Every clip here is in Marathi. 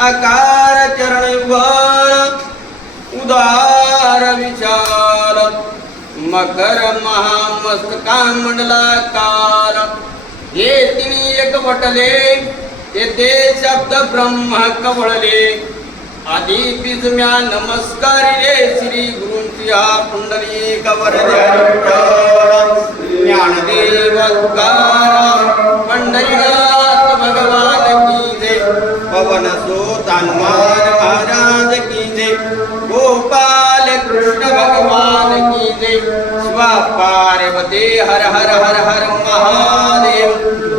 आकार चरणयुगल उदार विशाल मकर महामस्तकामंडलाकार हे तिन्ही एक वटले ते शब्द ब्रह्म कवळले आधी बीजम्या नमस्कारिले श्री गुरूंची हा पुंडली कवर ज्ञानदेव तुकाराम पंढरीनाथ भगवान की जय पवन सुत हनुमान महाराज की जय गोपाल कृष्ण भगवान की जय शिव पार्वती हर हर हर हर महादेव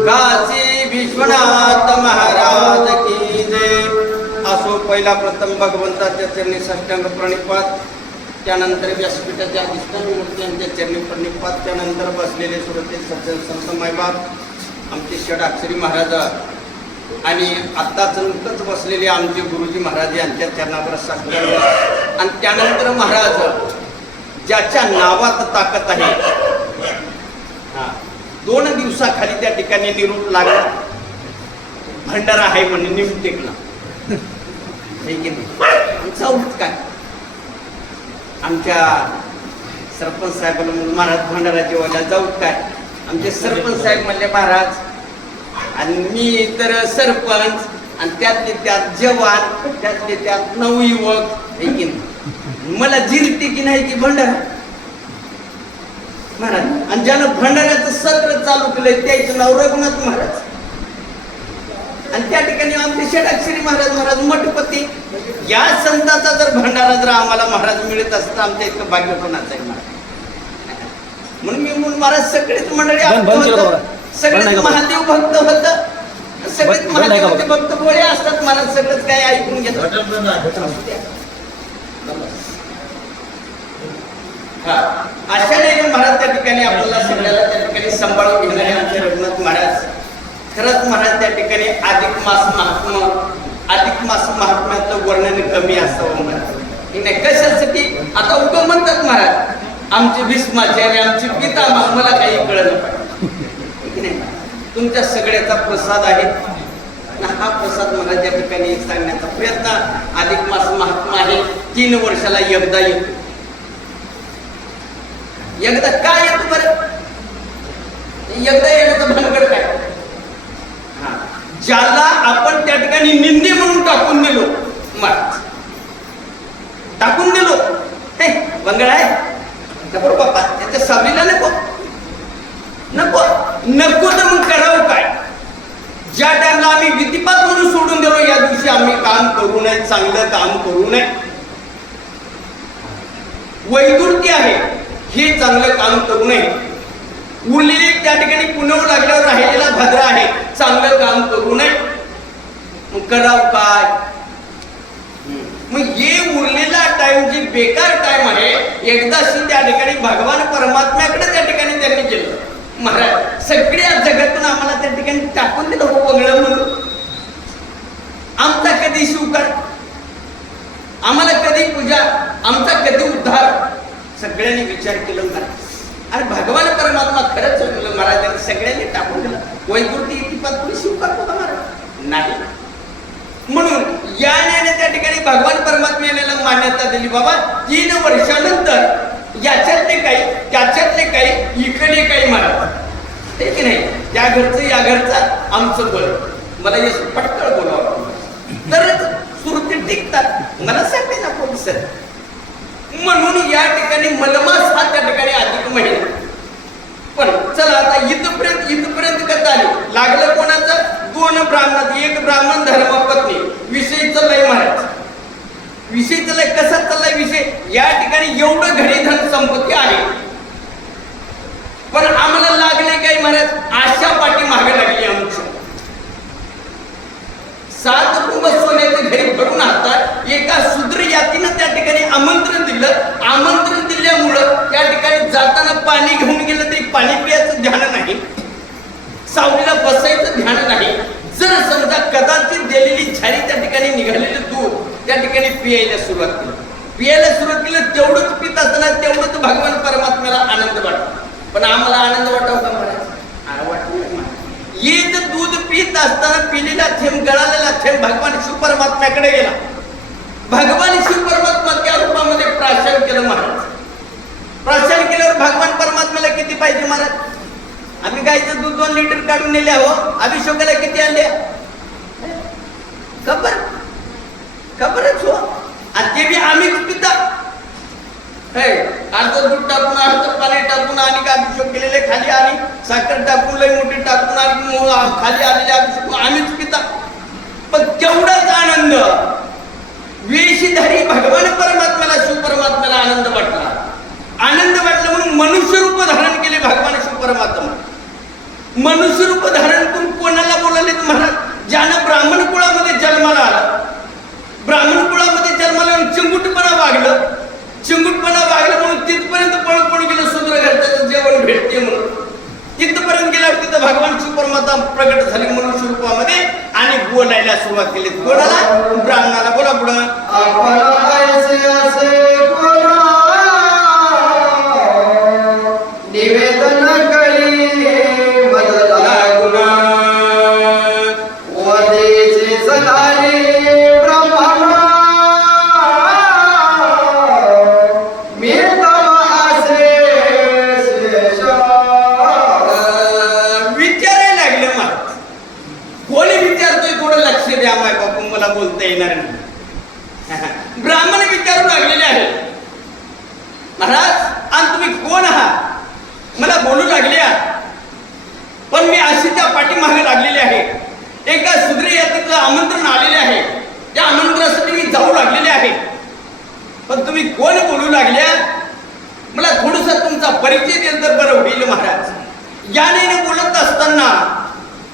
काशी विश्वनाथ महाराज की जय असो पहिला प्रथम भगवंताच्या चरणी साष्टांग प्रणिपात त्यानंतर व्यासपीठाच्या अधिष्ठानी मूर्त्यांच्या चरणी प्रणिपात त्यानंतर बसलेले श्रोते सज्जन संत मायबाप आमचे षडाक्षरी महाराज आणि आत्ताच नुकतंच बसलेले आमचे गुरुजी महाराज यांच्या चरणावर साष्टांग आणि त्यानंतर महाराज ज्याच्या नावात ताकद आहे 2 दिवसाखाली त्या ठिकाणी निरोप लागला भंडारा आहे म्हणे निमटेकला काय आमच्या सरपंच साहेबांना महाराज भंडाराच्या वाला जाऊ काय आमचे सरपंच साहेब म्हणले महाराज आणि मी तर सरपंच आणि त्यातले त्यात जवान त्यातले त्यात नवयुवक मला जिरते की नाही की भंडारा महाराज आणि ज्यानं भंडाऱ्याचं सत्र चालू केलंय त्याचं नाव रघुनाथ महाराज आणि त्या ठिकाणी आमचे षडाक्षरी महाराज मठपती या संताचा जर भंडारा जर आम्हाला महाराज मिळत असता आमच्या इतकं भाग्य कोणाचं आहे महाराज म्हणून मी महाराज सगळेच मंडळी सगळेच महादेव भक्त होत सगळेच महादेवाचे भक्त गोळे असतात महाराज सगळंच काय ऐकून घेतात अशा नाही महाराज त्या ठिकाणी आपल्याला सगळ्याला त्या ठिकाणी सांभाळून घेणारे आमचे रघुनाथ महाराज खरंच महाराज त्या ठिकाणी अधिक मास महात्म्याचं वर्णन कमी असावं नाही कशासाठी आता उगम म्हणतात महाराज आमचे भीष्माचार्य आमचे पितामह मला काही कळलं पाहिजे नाही तुमच्या सगळ्याचा प्रसाद आहे हा प्रसाद मला त्या ठिकाणी सांगण्याचा प्रयत्न अधिक मास महात्मा आहे 3 वर्षाला एकदा येतो एकदा काय येतो बरं एकदा येण्याचं भानगड काय ज्याला आपण त्या ठिकाणी निंदे म्हणून टाकून दिलो टाकून दिलो हे बंगळ आहे नको बाप्पा त्याच्या सावलीला नको नको नको तर मग करावं काय ज्या टाइमला आम्ही विधिपात म्हणून सोडून दिलो या दिवशी आम्ही काम करू नये चांगलं काम करू नये वैदुर्ती आहे हे चांगलं काम करू नये उरलेली त्या ठिकाणी पुण्यावर लागल्यावर राहिलेला भद्रा आहे चांगलं काम करू नये मग करावं काय मग हे उरलेला टाइम जे बेकार टाइम आहे एकदाशी त्या ठिकाणी भगवान परमात्म्याकडे त्या ठिकाणी त्यांनी केलं महाराज सगळ्या जगातून आम्हाला त्या ठिकाणी टाकून दिलं हो बंगळं म्हणून आमचा कधी शिवकार आम्हाला कधी पूजा आमचा कधी उद्धार सगळ्यांनी विचार केला महाराज अरे भगवान परमात्मा खरंच महाराजांनी सगळ्यांनी टाकून दिलं वैकुंठी इतिपात कोणी स्वीकारतो का महाराज नाही म्हणून या न्यायाने त्या ठिकाणी भगवान परमात्म्याला मान्यता दिली बाबा 3 वर्षानंतर याच्यातले काही त्याच्यातले काही इकडे काही महाराज ते की नाही त्या घरचं या घरचं आमचं बळ मला हे पटकळ बोलावं तरच सुरती टिकतात मला सांगते ना प्रोफेसर म्हणून या ठिकाणी मलमास हा त्या ठिकाणी अधिक महिना पण चला आता इथपर्यंत कथा आली लागलं कोणाचं 2 ब्राह्मणात 1 ब्राह्मण धर्मपत्नी विषय चाललाय महाराज विषय चाललाय कसा चाललाय विषय या ठिकाणी एवढं घरी धन संपत्ती आहे पण आम्हाला लागले काय महाराज आशा पाठी मागे लागली आमच्या 7 कुंभ सोन्याचे घरी भरून हातात एका शूद्र यातीनं त्या ठिकाणी आमंत्रण दिल्यामुळं त्या ठिकाणी जाताना पाणी घेऊन गेलं तरी पाणी पियाचं ध्यान नाही सावलीला बसायचं ध्यान नाही जर समजा कदाचित दिलेली झारी त्या ठिकाणी निघालेलं दूध त्या ठिकाणी पियायला सुरुवात केली तेवढंच पित असताना तेवढंच भगवान परमात्म्याला आनंद वाटतो पण आम्हाला आनंद वाटावं का महाराज वाटत हे दूध पित असताना पिलेला थेंब गळालेला थेंब भगवान शिव परमात्म्याकडे गेला. भगवान शिव परमात्मा त्या रूपामध्ये प्राशन केलं महाराज. प्राशन केल्यावर भगवान परमात्म्याला किती पाहिजे महाराज? आम्ही गायचं दूध 2 लिटर काढून नेले हो, अभिषेकाला किती आणले? खबरच हो. आणि ते बी आम्हीच पिता. अर्ध दूध टाकून अर्ध पाणी टाकून आणि अभिषेक केलेले खाली आणि साखर टाकून लई मोठी टाकून आणि खाली आलेले अभिषेक आम्हीच पिता. पण तेवढाच आनंद वेशीधारी भगवान परमात्म्याला शिव परमात्म्याला आनंद वाटला. आनंद वाटला म्हणून मनुष्य रूप धारण केले भगवान शिव परमात्मा. मनुष्य रूप धारण करून कोणाला बोलावले महाराज? ज्यानं ब्राह्मण कुळामध्ये जन्माला आला, ब्राह्मण कुळामध्ये जन्माला चिंगुटपणा वागलं, चिंगुटपणा वागलं म्हणून तिथपर्यंत पळून गेलं शूद्र घरच्याचं जेवण भेटते म्हणून. तिथपर्यंत गेल्यावर तिथं भगवान शिव परमात्मा प्रकट झाले मनुष्य रूपामध्ये आणि बोलायला सुरुवात केली. कोणाला? ब्राह्मणाला. बोला पुढं. निवेदन करी बदला गुणा वदेचे सदारी ब्रह्मणा मी तव असे विचारायला लागले मला. कोणी विचारतोय थोडं लक्ष द्या माय बापू, मला बोलता येणार नाही. ब्राह्मण विचारू लागलेले आहे महाराज आणि तुम्ही कोण आहात? मला बोलू लागले पण मी अशीच्या पाठीमागे लागलेले आहे. एका शूद्र यात्रेचं आमंत्रण आलेले आहे, त्या आमंत्रणासाठी मी जाऊ लागलेले आहे. पण तुम्ही कोण बोलू लागल्या? मला थोडसा तुमचा परिचय दिला तर बरं होईल महाराज. याने बोलत असताना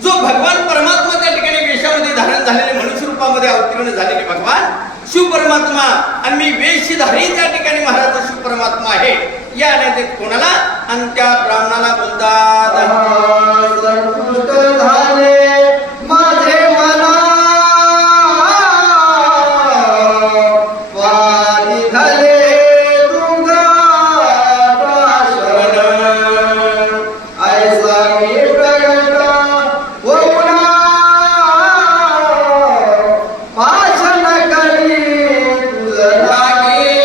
जो भगवान परमात्मा त्या ठिकाणी वेशामध्ये धारण झालेले मनुष्य रूपामध्ये अवतीर्ण झालेले भगवान शिव परमात्मा आणि मी वेशधारी त्या ठिकाणी महाराज शिव परमात्मा आहे. याने ते कोणाला? आणि त्या ब्राह्मणाला बोलतात संतुष्ट झाले माझे मना वादी झाले तुंगा प्राशन ऐसा मी प्रगट होऊना भाषण करी तुझं लागे.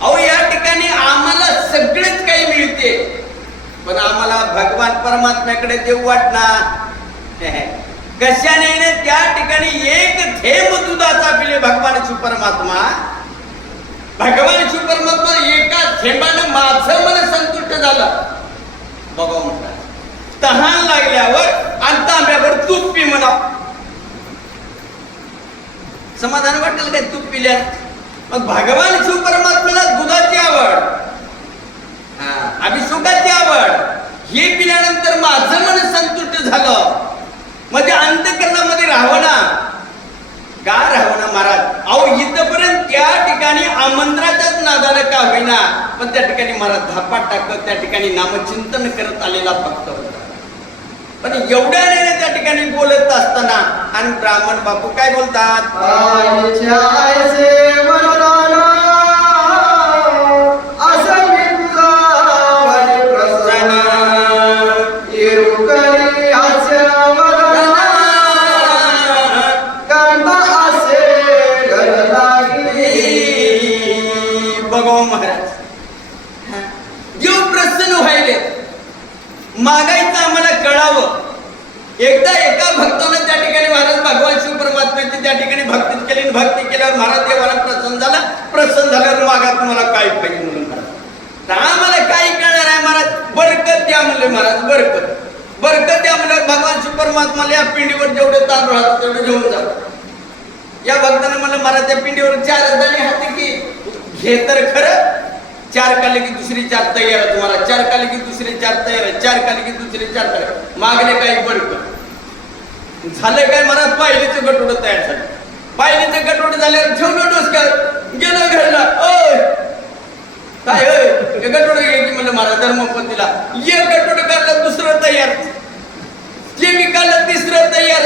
अहो या ठिकाणी आम्हाला सगळेच काही मिळते पण आम्हाला भगवान परमात्म्याकडे देऊ वाटणार कशाने? त्या ठिकाणी एक थेंब दुधाचा पिले भगवान शिव परमात्मा. भगवान शिव परमात्मा एका थेंबानं माझं मन संतुष्ट झालं. बघा म्हणतात तहान लागल्यावर आणि तांब्यावर तूप पी म्हणा. समाधान वाटेल काय तूप पिल्या? मग भगवान शिव परमात्म्याला दुधाची आवड, अभिषेकाची आवड, हे पिल्यानंतर माझं मन संतुष्ट झालं. म्हणजे अंतःकरणामध्ये राहवना का राहवना महाराज? अहो इथपर्यंत त्या ठिकाणी आमंत्रणाच्याच नादानं का होईना पण त्या ठिकाणी महाराज धापा टाकत त्या ठिकाणी नामचिंतन करत आलेला भक्त होता. पण एवढ्या नाही त्या ठिकाणी बोलत असताना आणि ब्राह्मण बापू काय बोलतात? बघा महाराज देव प्रसन्न व्हायले मागायचं आम्हाला कळावं. एकदा एका भक्तानं त्या ठिकाणी महाराज भगवान शिव परमात्म्याची त्या ठिकाणी भक्ती केली. भक्ती केल्यावर महाराज देवाला प्रसन्न झाला. प्रसन्न झाल्यावर मागा तुम्हाला काय पाहिजे म्हणून महाराज आम्हाला काही कळणार आहे महाराज. बरकत द्या म्हणले महाराज. बरकत द्या म्हणल्यावर भगवान शिव परमात्माला या पिंडीवर जेवढे तांदूळ राहतात तेवढे घेऊन जातात. या भक्तानं म्हणलं महाराज त्या पिंडीवर 4 दाणे हाते की घे तर खरं. 4 काले की दुसरी 4 तयार आहे तुम्हाला. 4 काले की दुसरी 4 तयार आहे. 4 काले की दुसरी 4 तयार. मागले काही बरकत झालं काय महाराज? पायलीचं गटोडं तयार झालं. पायलीचं गटोडं झाल्यावर ठेवलं डोसक्यात गेलं घरला. ओय काय होय गटोडं घे की म्हणलं महाराज धर्मपतीला. एक गटोडं काढलं दुसरं तयार, ते बी काढलं तिसरं तयार,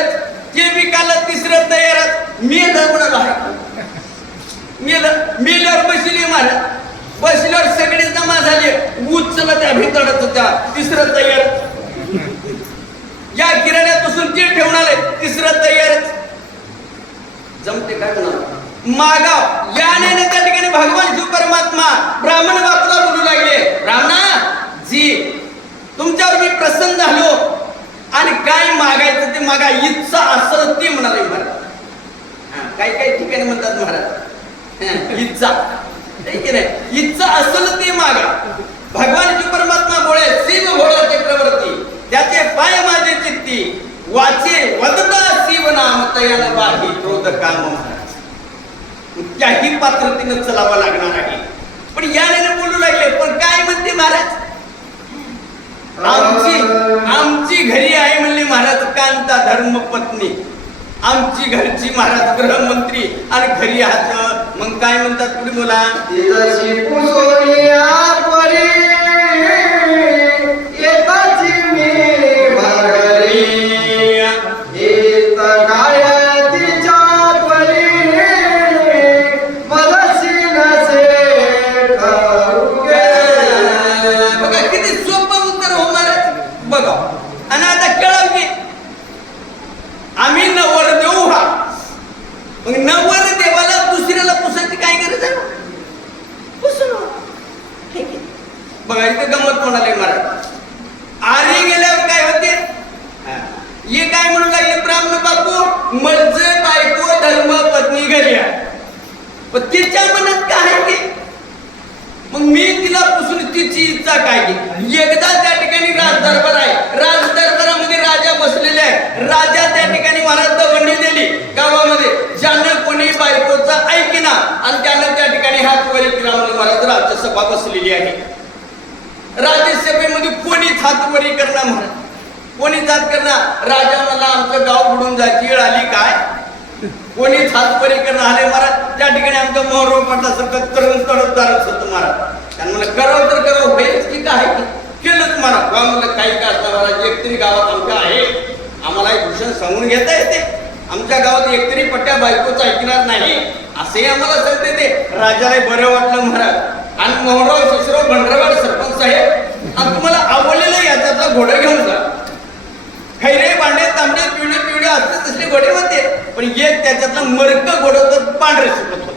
ते बी काढलं तिसरं तयार. मेलं म्हणाला मेल्यावर बसली महाराज. बसल्यावर सगळे जमा झाले. उच उचलला त्या भिंतडत होत्या, तिसरं तयार. या किराण्यापासून तीळ ठेवून आले, तिसरं तयारच. जमते काय म्हणा मागाव याने त्या ठिकाणी भगवान शिव परमात्मा ब्राह्मण बापूला बोलू लागले, ब्राह्मणा जी तुमच्यावर मी प्रसन्न झालो आणि काय मागायचं ते मागा, इच्छा असं ते म्हणाले महाराज. काही काही ठिकाणी म्हणतात महाराज इच्छा नाही, इच्छा असल ते मागा. भगवान शिव परमात्मा बोले शिव भोळा चक्रवर्ती त्याचे पाय माझे चित्ती वाचे वदता शिव नाम तयान बाही क्रोध काम महाराज. त्याही पात्रतेनं चलावा लागणार आहे. पण याने बोलू लागले, पण काय म्हणते महाराज, आमची घरी आहे म्हणले महाराज कांता धर्मपत्नी, आमची घरची महाराज गृहमंत्री आणि घरी आहात. मग काय म्हणतात पुढे बोला, आम्ही नवर देऊ हा. मग नवर देवाला दुसऱ्याला पुसायची काय गरज आहे? बघा इथे गंमत म्हणाले महाराज. आरी गेल्यावर काय होते, हे काय म्हणू लागले ब्राह्मण बापू, मर्ज बायको धर्म पत्नी घरी आहे, पण तिच्या मनात काय आहे ते, मग मी तिला पुसून तिची इच्छा काय घे. एकदा त्या ठिकाणी राजदरबार आहे, राजदरबारामध्ये राजा बसलेले आहे. राजा त्या ठिकाणी महाराज दवंडी दिली गावामध्ये, ज्यानं कोणी बायकोचा ऐकिना आणि त्यानं त्या ठिकाणी हात वरी केला म्हणून महाराज राज्यसभा बसलेली आहे. राज्यसभेमध्ये कोणीच हात वरी करणार महाराज, कोणीच हात करणार. राजा मला आमचं गाव बुडून जायची वेळ आली काय, कोणीच हात वरी करणार आले महाराज. त्या ठिकाणी आमचं मोहरो पटासारखं तरुण तडफदारच होतं महाराज. त्यांना म्हणलं करावं तर करावं, होईलच की काय केलंच महाराज. वा म्हणलं काही का असणार महाराज, एकतरी गावात आमच्या आहे, आम्हाला भूषण सांगून घेता येते, आमच्या गावात एकतरी पट्ट्या बायकोच ऐकणार नाही असे आम्हाला सांगते ते. राजाला बरं वाटलं महाराज. आणि मोहनराव शिशराव भंडरवाड सरपंच साहेब, आणि तुम्हाला आवडलेलं याच्यातला घोडं घेऊन जा. खैरे भांडे तांबडे पिवळे पिवळे असते तसले घोडे होते, पण एक त्याच्यातलं मर्क घोडं तर पांढरे सुटत होत.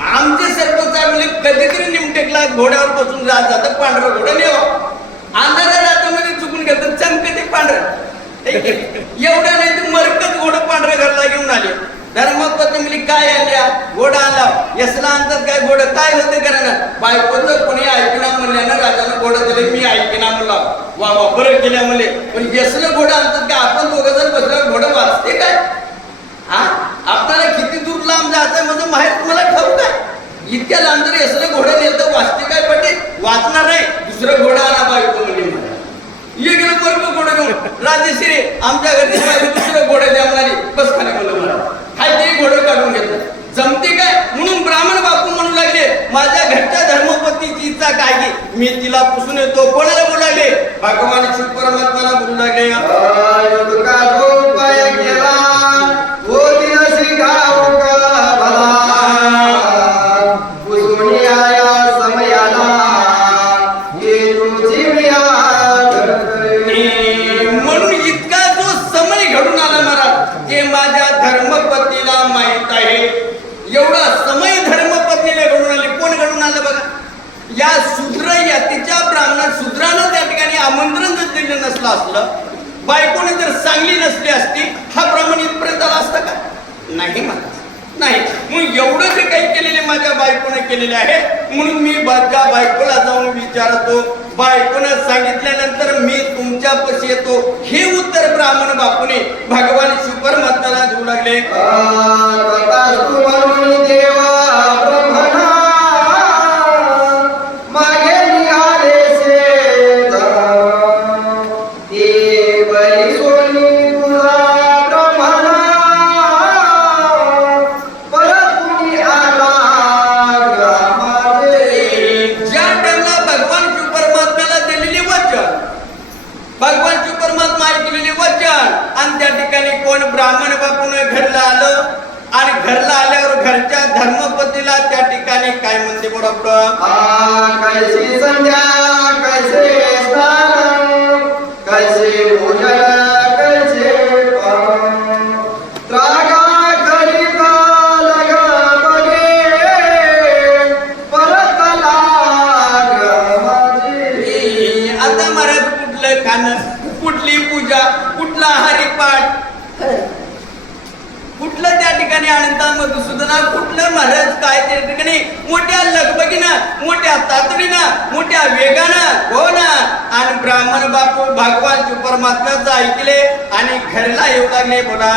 आमचे सरपंच साहेब म्हणजे कधीतरी निमटेकला घोड्यावर बसून जात जातं पांढरं घोडं नेवा. अंधाऱ्या रातामध्ये चुकून गेलं तर चमके ते पांढरं, एवढं नाही तर मर्कच घोडं पांढऱ्या घरला घेऊन आले. धर्मपत्नी म्हणजे काय आल्या, घोडा आला, यसला अंतर काय घोडं काय होते करायला. बायकोचं कोणी ऐकना म्हणल्यानं राजानं घोडं दिले, मी ऐकना म्हणला. वा वा बरं केल्या म्हणले. पण यसलं घोडं अंतर काय, आपण दोघं जण बसल्यावर घोडं वाचते काय? हा आपल्याला किती दूर लांब जायचंय माझं माहेर तुम्हाला ठाऊक काय? इतक्या लांब जर यसलं घोडं नेलं तर वाचते काय पटे, वाचणार नाही. दुसरं घोडं आला बायको म्हणजे ये गेलं बरोबर घोडं घेऊन राजेश्री आमच्या घरी दुसरं घोडं द्या म्हणाली. बस खाली म्हणलं मला हाय ते घोडं काढून घेतलं. जमते काय म्हणून ब्राह्मण बापू म्हणू लागले, माझ्या घरच्या धर्मपत्नीची इच्छा काय की मी तिला पुसून येतो. कोणाला बोलू लागले? भगवान शिव परमात्माला बोलू लागले. म्हणून इतका जो समय घडून आला महाराज ते माझ्या धर्मपत्नीला माहित आहे. एवढा समय धर्मपत्नीला घडून आले. कोण घडून आलं बघा, या शूद्र यातीच्या ब्राह्मण शूद्रानं त्या ठिकाणी आमंत्रण जर दिलं नसलं असलं, बायकोने जर चांगली नसली असती, हा ब्राह्मण इथपर्यंत आला असता का? नाही महाराज नाही. मग एवढं जे काही केलेले माझ्या बायकोने केलेले आहे, म्हणून मी माझ्या बायकोला जाऊन विचारतो. बायकोनं सांगितल्यानंतर मी तुमच्यापाशी येतो. हे उत्तर ब्राह्मण बापूने भगवान शिव परमात्म्याला देऊ लागले. कोण ब्राह्मण बापून घरला आलं आणि घरला आल्यावर घरच्या धर्मपतीला त्या ठिकाणी काय म्हणते बरोबर, संध्या कैसे स्नान कैसे भोजन कैसे पान त्रागा करिता लग बगे परतला ग्रहाजी. आता महाराज कुठलं खाणं, कुठली पूजा, कुठला हरिपाठ, कुठलं त्या ठिकाणी अनंता मधुसूदना, कुठलं महाराज काय त्या ठिकाणी मोठ्या लगबगीनं, मोठ्या तातडीनं, मोठ्या वेगानं हो ना. आणि ब्राह्मण बापू भगवान परमात्म्याचं ऐकले आणि घरला येऊ लागले. बोला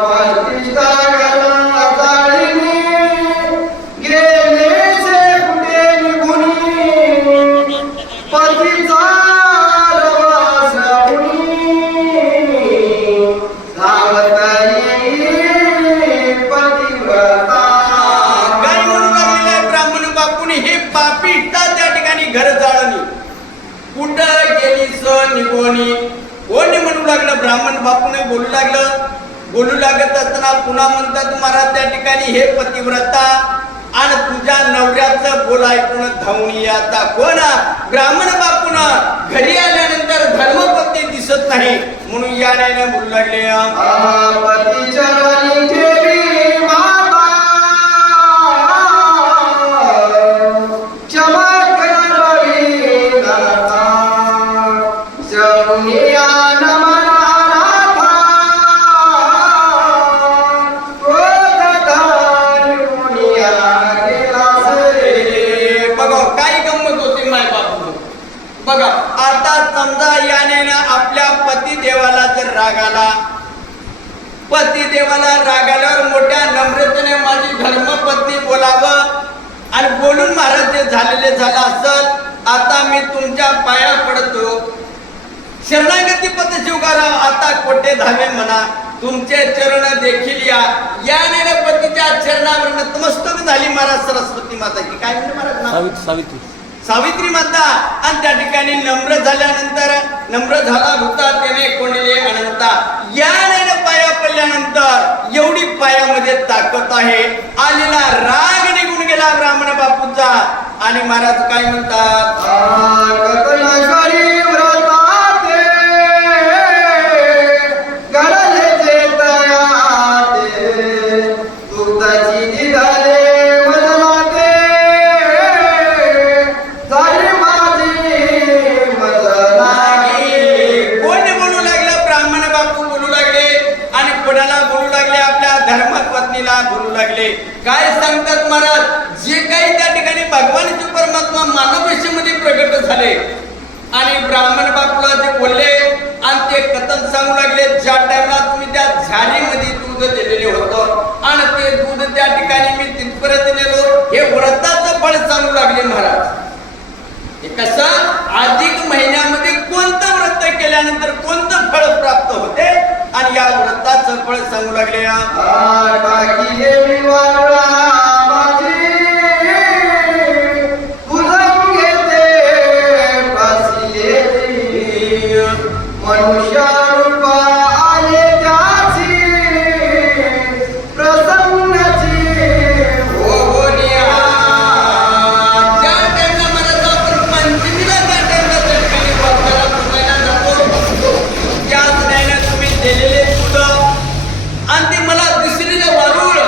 प्रतिष्ठा करा ताळीनी गेलेसे कुठे निघुनी पतीचा रवा श्रावणी धावता येईल पतिव्रता. काय म्हणू लागलेलं आहे ब्राह्मण बापूने, हे पापिष्टा त्या ठिकाणी घर जाळणी, कुठं गेली स निघोनी. कोणी म्हणू लागलं, ब्राह्मण बापूने बोलू लागलं. बोलू लागत असताना पुन्हा म्हणतात महाराज त्या ठिकाणी, हे पतिव्रता आणि तुझ्या नवऱ्याचं बोल ऐकून धावून आता. कोण ब्राह्मण बापून घरी आल्यानंतर धर्मपत्नी दिसत नाही म्हणून या नाही बोलू लागले. पतिचरणी ठेवी माता क्षमा करावी नाथा शौनिया नमनाथा क्रोधधान मुनिया गेलासे. बघा काय गंमत होती माय बापू. बघा आता समजा याने ना आपल्या पती देवाला जर राग आला, पती देवाला राग आल्यावर मोठ्या नम्रतेने माझी धर्मपत्नी बोलावं आणि बोलून महाराज जे झालेले झालं असल, आता मी तुमच्या पाया पडतो, शरणागती पद शिवकाराव, आता कोटे धावे म्हणा, तुमचे चरण देखील या. याने पतीच्या चरणावर नतमस्तक झाली महाराज सरस्वती माताची. काय म्हणते महाराज नाव? सावित्री माता. आणि त्या ठिकाणी नम्र झाल्यानंतर, नम्र झाला होता त्याने कोणले अनंता. याने पाया पडल्यानंतर एवढी पायामध्ये ताकद आहे, आलेला राग निघून गेला ब्राह्मण बापूचा. आणि महाराज काय म्हणतात, कथनकरी व्रताते घडले जे तयाते तुझी निधाले मजलाते झाली माझी मजलागी. कोण बोलू लागलं? ब्राह्मण बापू बोलू लागले आणि कोणाला बोलू लागले? आपल्या धर्मपत्नीला बोलू लागले. काय सांगतात महाराज, जे काही त्या ठिकाणी भगवानचे परमात्मा मानवेशीमध्ये प्रगट झाले आणि ब्राह्मण बापूला जे बोलले आणि ते कथन सांगू लागले, ज्या टाइमला तुम्ही त्या झाडीमध्ये दूध दिलेले होतं आणि ते दूध त्या ठिकाणी मी तिथपर्यंत नेलो, हे व्रताचं फळ सांगू लागले महाराज. हे कसं, अधिक महिन्यामध्ये कोणतं व्रत केल्यानंतर कोणतं फळ प्राप्त होते आणि या व्रताचं फळ सांगू लागले. टाकीले मी वारुळा माझी फुलं घेते फासिले मनुष्य रूप आले त्याची प्रसन्नाची ज्या टाइमला मला आपण पंचमीला त्या टाइमला त्या ठिकाणी वापरायला पुजायला जातो, त्याच नाही तुम्ही दिलेले फुलं आणि ते मला दिसलेलं वारुळ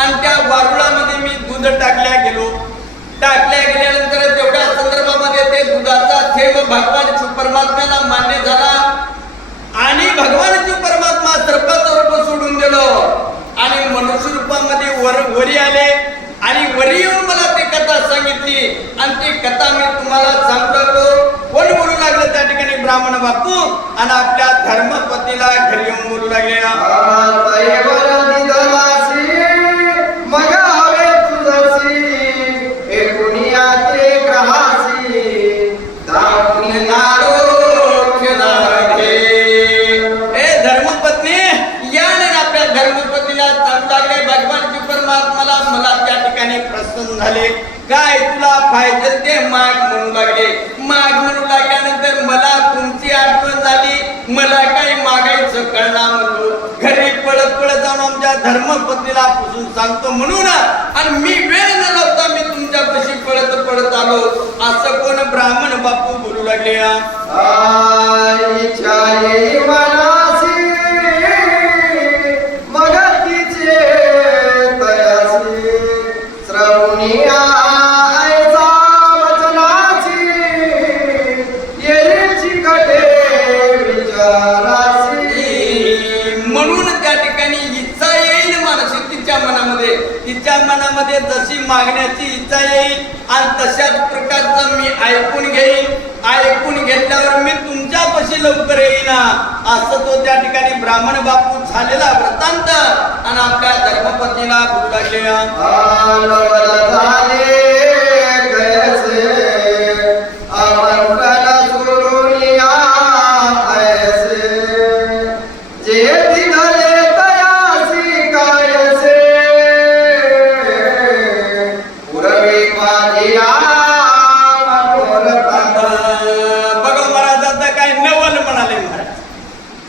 आणि त्या वारुळामध्ये मी दूध टाकल्या गेलो. टाकल्या गेल्यानंतर तेवढ्या संदर्भामध्ये ते दुधाचा थेंब भगवान परमात्म्याला मान्य झाला आणि भगवान परमात्मा सर्पाचं रूप सोडून दिलो आणि मनुष्य रूपामध्ये वरी आले आणि वरी येऊन मला ती कथा सांगितली आणि ती कथा मी तुम्हाला सांगू लागलो. कोण बोलू लागलं त्या ठिकाणी? ब्राह्मण बापू आणि आपल्या धर्मपतीला घरी येऊन बोलू लागले. मग हवे तुझसी हे कुणियाचे ग्रहासी दाखवून धर्मपत्नी याने आपल्या धर्मपतीला सांगू लागले, भगवान परमात्माला मला त्या ठिकाणी प्रसन्न झाले, काय तुला पाहिजे ते माग म्हणू लागले. माग म्हणू लागल्यानंतर मला तुमची आठवण झाली, मला काही मागायचं कळणार म्हणलो. घरी पळत पळत जाऊन आमच्या धर्मपत्नीला पुसून सांगतो म्हणून आणि मी वेळ न लावता मी तुमच्यापाशी पळत पळत आलो असं कोण ब्राह्मण बापू बोलू लागले. आईच्या येई मनासी मग तिचे तयासी श्रवणी आईचा वचनाची येईची कटे विचारासी. म्हणून त्या ठिकाणी इच्छा येईल मानसी तिच्या मनामध्ये जशी मागण्याची इच्छा येईल आणि तशाच प्रकारचं मी ऐकून घेईन. ऐकून घेतल्यावर मी तुमच्यापाशी लवकर येईना असं तो त्या ठिकाणी ब्राह्मण बापू झालेला वृत्तांत आणि आपल्या धर्मपत्नीला बोलू लागले.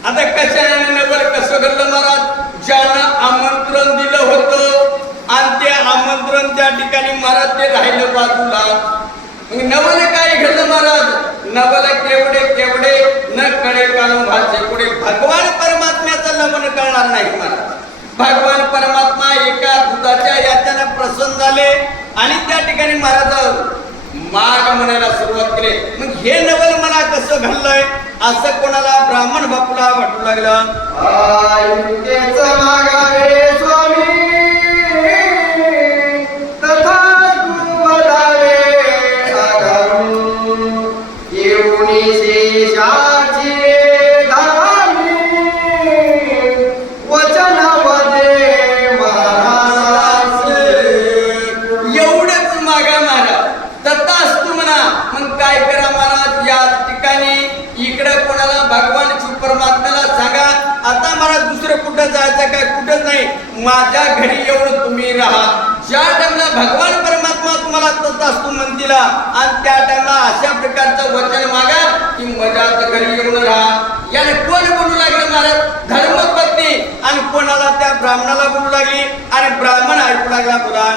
आता कशाने नवल कसं घडलं महाराज, ज्यानं आमंत्रण दिलं होतं आणि ते आमंत्रण त्या ठिकाणी महाराज ते राहिलं बाजूला. नवल काय घडलं महाराज, नवल केवढे न कळे काढून भाषे पुढे भगवान परमात्म्याचं नवल कळणार नाही महाराज. भगवान परमात्मा एका दुधाच्या याच्यानं प्रसन्न झाले आणि त्या ठिकाणी महाराज माग म्हणायला सुरुवात केली. मग हे नवल मला कसं घडलंय असं कोणाला ब्राह्मण बापूला वाटू लागलं. मागावे स्वामी तथा वदावे येऊनी शेषाची धामी वचन वदे महाराज. एवढंच मागा महाराज तथास्तु म्हणा. मग काय करा महाराज, या ठिकाणी इकडे कोणाला भगवान परमात्म्याला सांगा आता मला दुसरं कुठं जायचं काय कुठं नाही, माझ्या घरी येऊन तुम्ही राहा. ज्या टाइमला भगवान परमात्मा तुम्हाला तथास्तु म्हणतील आणि त्या टाइमला अशा प्रकारचं वचन मागा की माझ्याच घरी येऊन राहा. याने कोण बोलू लागले महाराज, धर्मपत्नी. आणि कोणाला त्या ब्राह्मणाला बोलू लागली आणि ब्राह्मण ऐकू लागला बोला.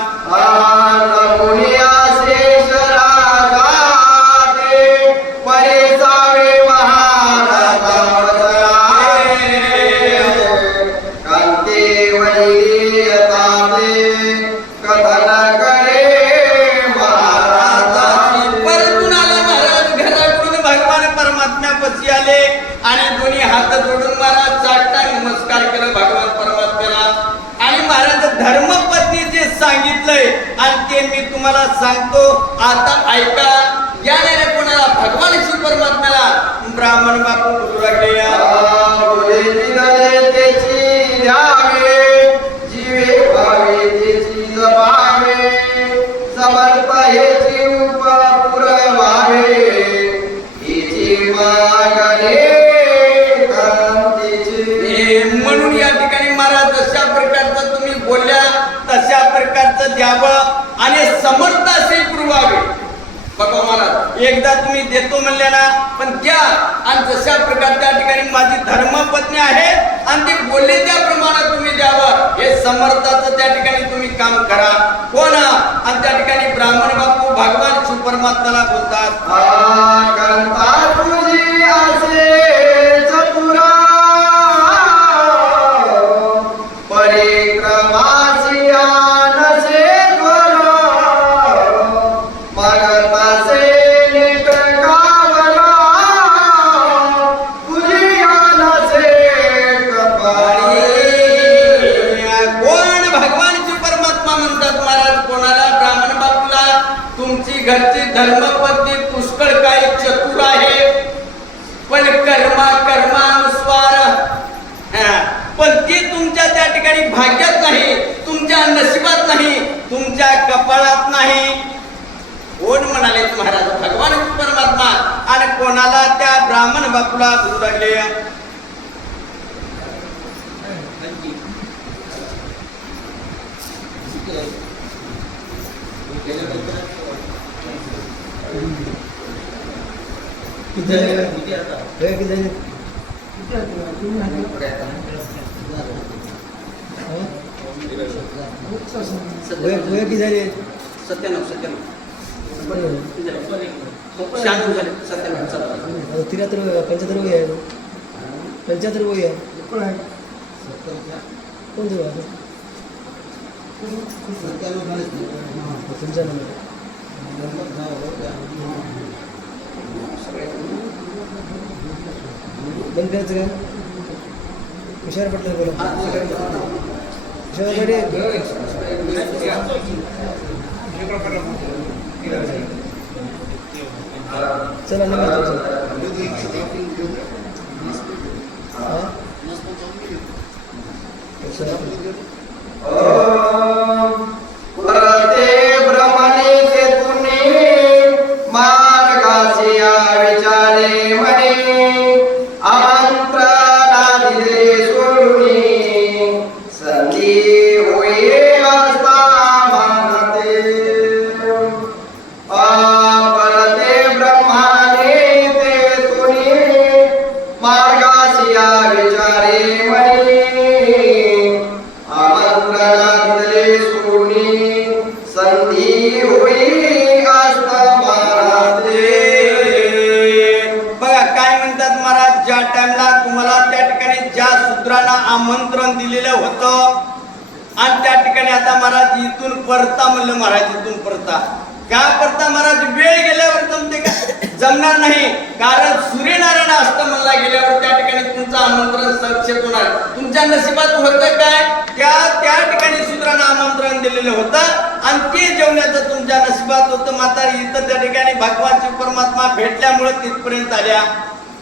आले आणि दोन्ही हात जोडून महाराज चाटता नमस्कार केला भगवान परमात्म्याला. आणि महाराज धर्मपत्नी जे सांगितलंय आणि ते मी तुम्हाला सांगतो आता ऐका. याने कोणाला भगवान शिव परमात्म्याला ब्राह्मण बापू बोलू लागले. जीवे भावे त्याची जपावे समर्थ हेची पुरवावे हिची मागणे म्हणून या ठिकाणी महाराज जशा प्रकारचं तुम्ही बोलल्या तशा प्रकारचं द्यावं आणि समर्थ असे पुरवावे. बघा महाराज एकदा तुम्ही देतो म्हणले ना पण द्या. आणि जशा प्रकार त्या ठिकाणी माझी धर्मपत्नी आहे आणि ती बोलले त्याप्रमाणे तुम्ही द्यावं. हे समर्थाचं त्या ठिकाणी तुम्ही काम करा. कोण आणि त्या ठिकाणी ब्राह्मण बापू भगवान शिव परमात्म्याला बोलतात. घरची धर्मपत्नी पुष्कळ काही चतुर आहे पण कर्मानुसार पण ती तुमच्या त्या ठिकाणी भाग्यात नाही, तुमच्या नशिबात नाही, तुमच्या कपाळात नाही. कोण म्हणाले महाराज भगवान परमात्मा. आणि कोणाला त्या ब्राह्मण बापूला बोलू लागले. शांत झाले सत्याग्रह तिरातर 75 वय आहे 75 वय आहे कोण आहे कोण देऊ आहे तुमच्या बंद करायचं काय हुशार पटलं बोला चला परते भ्रमणे चेतुने मार्गाचे विचारे म्हणे आमंत्रणा दिले सोडून संधी होये असता मानते परते ब्रह्माने चेतुने मार्गाचे विचारे म्हणे आमंत्रणातले सोनी संधी होई असत महाराजे. बघा काय म्हणतात महाराज, ज्या टाइमला तुम्हाला त्या ठिकाणी ज्या सूत्रांना आमंत्रण दिलेलं होतं आणि त्या ठिकाणी आता महाराज इथून परता म्हणलं, महाराज इथून परता का परता महाराज, वेळ गेल्यावर जमते का, जमणार नाही. कारण सूर्यनारायण अस्त म्हणला गेल्यावर त्या ठिकाणी तुमचं आमंत्रण सक्षम होणार. तुमच्या नशिबात होतं काय, त्या ठिकाणी सूत्रांना आमंत्रण दिलेलं होतं आणि ते जेवण्याचं तुमच्या नशिबात होतं. मात्र इथं त्या ठिकाणी भगवानचे परमात्मा भेटल्यामुळे तिथपर्यंत आल्या.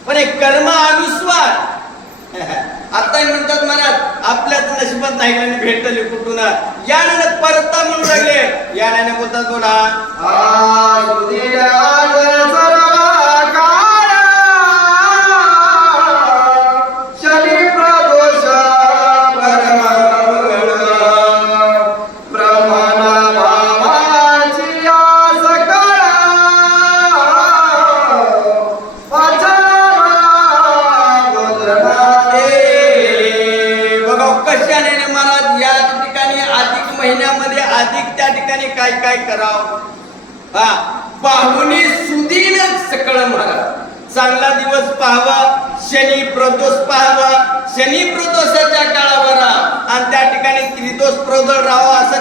पण एक कर्म अनुस्वार आता म्हणतात महाराज आपल्याच नशिबात नाही आणि भेटले कुठून, याने परता म्हणून लागले, याने बोलतात बोला शनी प्रदोष ब्रह्मणा भावाची सकळ बघा कशाने महाराज या ठिकाणी अधिक महिन्यामध्ये अधिक त्या ठिकाणी काय काय करावं. हा पाहुणी सुदीन सकळ महाराज, चांगला दिवस पाहावा, शनी प्रदोष पाहावा, शनी प्रदोषाच्या काळावर आणि त्या ठिकाणी त्रिदोष प्रदोष राहावा असं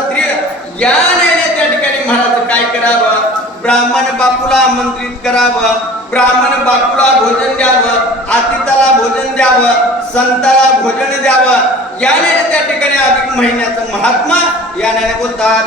या नाही त्या ठिकाणी महाराज काय करावं, ब्राह्मण बापूला आमंत्रित करावं, ब्राह्मण बापूला भोजन द्यावं, अतिथाला भोजन द्यावं, संताला भोजन द्यावं. याने त्या ठिकाणी अधिक महिन्याचं महात्मा याने बोलतात.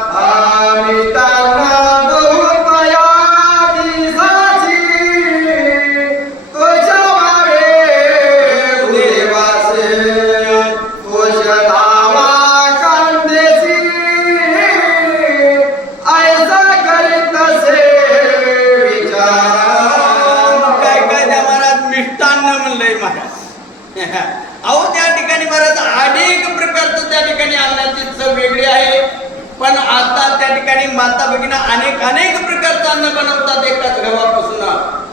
अहो त्या ठिकाणी बरंच अनेक प्रकारचं त्या ठिकाणी अन्नाची चव वेगळी आहे. पण आता त्या ठिकाणी माता भगिनी अनेक प्रकारचं अन्न बनवतात एकाच गव्हापासून.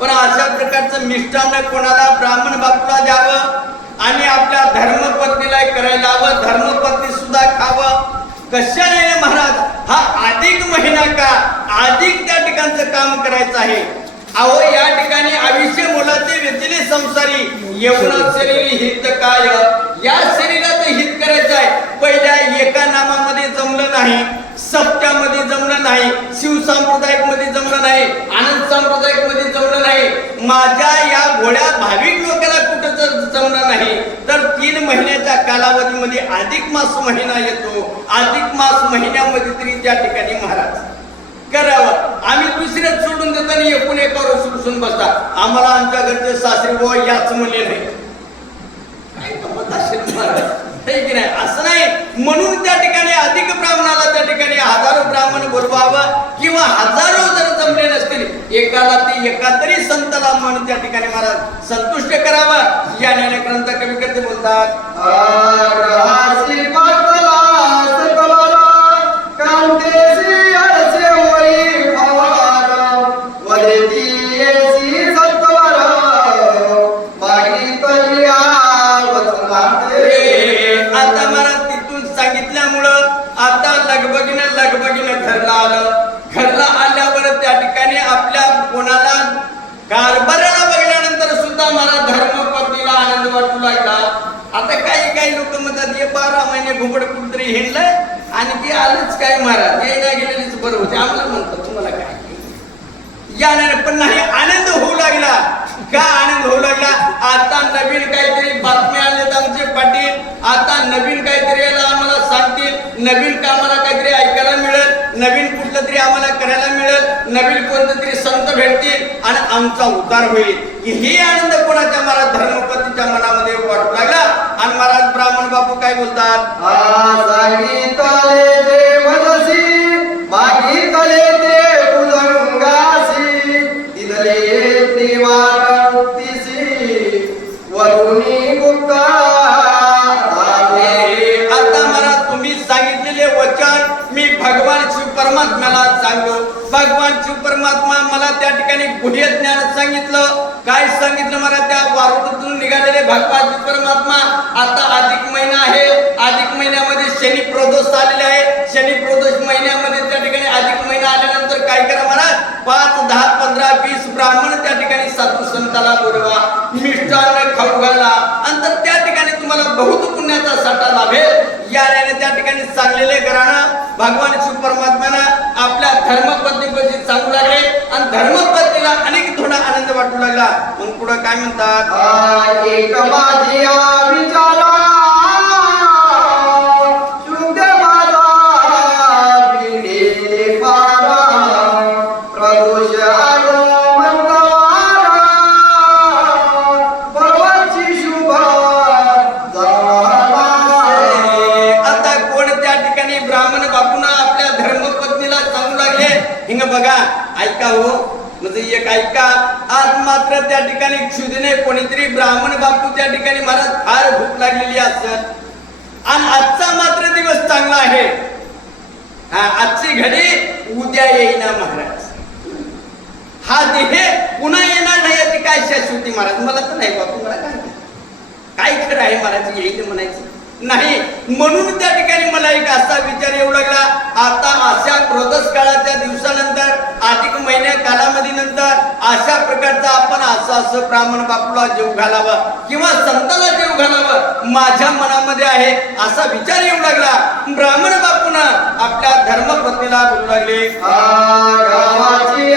पण अशा प्रकारचं मिष्टान्न कोणाला ब्राह्मण बापूला द्यावं आणि आपल्या धर्मपत्नीला करायला हवं, धर्मपत्नी सुद्धा खावं. कशाने महाराज हा अधिक महिना का अधिक त्या ठिकाणचं काम करायचं आहे. अहो या ठिकाणी आयुष्य मुलाचे वेचले संसारी येवना शरीर हित काय, या शरीराचं हित करायचं आहे. पहिल्या एका नामामध्ये जमलं नाही, सप्त्यामध्ये जमलं नाही, शिवसांप्रदायिक मध्ये जमलं नाही, आनंद सांप्रदायिक मध्ये जमलं नाही, माझ्या या घोड्या भाविक लोकांना कुठं जर जमलं नाही तर 3 महिन्याच्या कालावधीमध्ये अधिक मास महिना येतो. अधिक मास महिन्यामध्ये तरी त्या ठिकाणी महाराज करावं. आम्ही दुसऱ्याच सोडून देताना एकूण एकावर सुटून बसता. आम्हाला आमच्या घरचे सासरी बुवा याच म्हणले नाही, काय गंमत असेल महाराज, की नाही असं नाही. म्हणून त्या ठिकाणी अधिक ब्राह्मणाला त्या ठिकाणी हजारो ब्राह्मण बोलवावं किंवा हजारो जर जमले नसतील एकाला ते एका तरी संताला म्हणून त्या ठिकाणी महाराज संतुष्ट करावं. या ग्रंथ कवी करते बोलतात. आता मला तिथून सांगितल्यामुळं आता लगबगीनं घरला आलं. घरला आल्यावर त्या ठिकाणी कारभाराला बघल्यानंतर सुद्धा मला धर्मपत्नीला आनंद वाटू लागला. आता काही लोक म्हणतात हे 12 महिने घुबड कुठतरी हिंडलंय आणि ती आलंच काय महाराज ये नाही गेलेलीच बरं होते. आम्हाला म्हणतात तुम्हाला काय या पण नाही आनंद होऊ लागला. का आनंद होऊ लागला? आता नवीन काहीतरी बातम्या आलेत आमचे पाटील. आता नवीन काहीतरी याला आम्हाला सांगतील, नवीन कामाला काहीतरी ऐकायला मिळेल, नवीन कुठलं तरी आम्हाला करायला मिळेल, नवीन कोणतं तरी संत भेटतील आणि आमचा उद्धार होईल. ही आनंद कोणाच्या महाराज धर्मपतीच्या मनामध्ये वाटू लागला. आणि महाराज ब्राह्मण बापू काय बोलतात? सांगितले ते मनसी मागितले ते भुजंगासी दिदले निवारतीसी वरुणी गुप्ता. आता महाराज तुम्ही सांगितलेले वचन मी भगवान शिव परमात्म्याला सांगतो. भगवान शिव परमात्मा मला त्या ठिकाणी गुह्य ज्ञान सांगितलं. काय सांगितलं मला? त्या वारुळातून निघालेले भगवान शिव परमात्मा आता अधिक महिना आहे. अधिक महिन्यामध्ये शनी प्रदोष आलेले आहे. शनी प्रदोष महिन्यामध्ये त्या ठिकाणी अधिक महिना आल्यानंतर काय करा महाराज? 5, 10, 15, 20 ब्राह्मण त्या ठिकाणी साधू संताला बोलवा, मिष्टान्न खाऊ घाला आणि तर त्या ठिकाणी तुम्हाला बहुत पुण्याचा साठा लाभेल. याने त्या ठिकाणी सांगलेले घराणं भगवान शिव परमात्म्यानं आपल्या धर्मपत्नीपाशी सांगू लागले आणि धर्मपत्नीला अनेक थोडा आनंद वाटू लागला. मग पुढे काय म्हणतात? एक माझी विचारा शुद्ध माझा पिढे पारा प्रदोष आलो मंगळवारा परवाची शुभ झाला. आता कोण त्या ठिकाणी ब्राह्मण बापूंना आपल्या धर्मपत्नीला सांगू लागले? हिंग बघा ऐका हो म्हणजे एक ऐका. आज मात्र त्या ठिकाणी क्षुधीने कोणीतरी ब्राह्मण बापू त्या ठिकाणी महाराज फार भूक लागलेली असत आणि आजचा मात्र दिवस चांगला आहे. आजची घडी उद्या येईना महाराज. हा देह पुन्हा येणार नाही याची काय शाश्वती महाराज? मला तर नाही बापू, मला काय खरं आहे महाराज येईल म्हणायचं नाही. म्हणून त्या ठिकाणी मला एक असा विचार येऊ लागला. आता अशा प्रदोष काळाच्या दिवसानंतर अधिक महिन्या कालावधीनंतर अशा प्रकारचा आपण असं ब्राह्मण बापूला जेव घालावं किंवा संताला जेव घालावं माझ्या मनामध्ये आहे असा विचार येऊ लागला. ब्राह्मण बापून आपल्या धर्मपत्नीला बोलू लागले. गावाची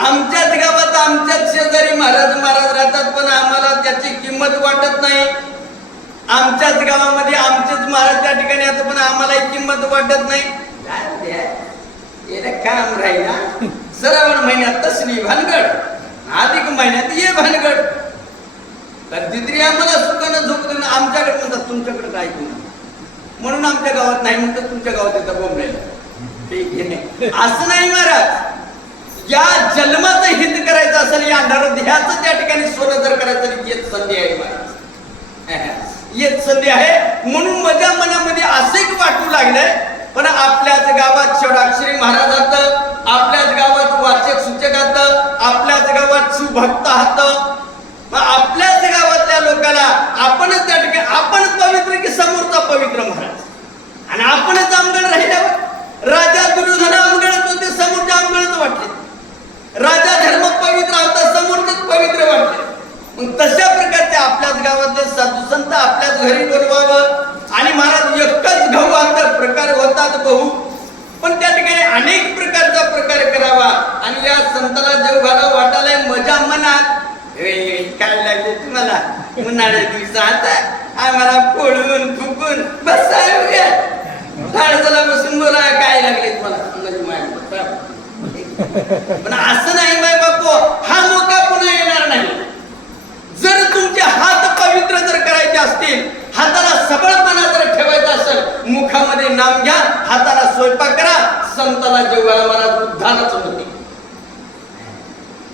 आमच्याच गावात आमच्याच शेजारी महाराज राहतात पण आम्हाला त्याची किंमत वाटत नाही. आमच्याच गावामध्ये आमचेच महाराज त्या ठिकाणी आता पण आम्हाला किंमत वाटत नाही. काम राहिला श्रावण महिन्यात तसली भानगड, अधिक महिन्यात ये भानगड. कधीतरी आम्हाला सुखानं झोपतो. आमच्याकडे म्हणतात तुमच्याकडे काय म्हणून आमच्या गावात नाही म्हणतात, तुमच्या गावात येतं बोंबलेलं. असं नाही महाराज. या जन्माचं हित करायचं असेल, या नरदेहाचं त्या ठिकाणी सोनं जर करायचं येत संधी आहे महाराज, येत संधी आहे. म्हणून माझ्या मनामध्ये असं एक वाटू लागलंय. पण आपल्याच गावात षडाक्षरी महाराज हात, आपल्याच गावात वाचक सूचक हात, आपल्याच गावात शिवभक्त हात, आपल्याच गावातल्या लोकांना आपणच त्या ठिकाणी आपण पवित्र की समोरचा पवित्र महाराज. आणि आपणच आमगळ राहिल्यावर राजा दुर्योधन आमगळत होते, समोरच्या आमगळच वाटले. राजा धर्म पवित्र होता, समोरचेच पवित्र वाटले. मग तशा प्रकारचे आपल्याच गावातले साधू संत आपल्याच घरी बोलवावं. आणि महाराज एकच गव्हाचा प्रकार होतात बहु, पण त्या ठिकाणी अनेक प्रकारचा प्रकार करावा. आणि या संताला जेव घाला वाटायला मजा मनात काय लागले तुम्हाला उन्हाळ्या दिवसात आम्हाला पोळून फुकून बसाय झाडाला बसून बोला काय लागले तुम्हाला. पण असं नाही बाय बापू, हा मोका पुन्हा येणार नाही. जर तुमचे हात पवित्र जर करायचे असतील, हाताला सबळपणा जर ठेवायचा असेल, मुखामध्ये नाम घ्या, हाताला स्वयंपाक करा, संताला जेव्हा मला उद्धारच होते.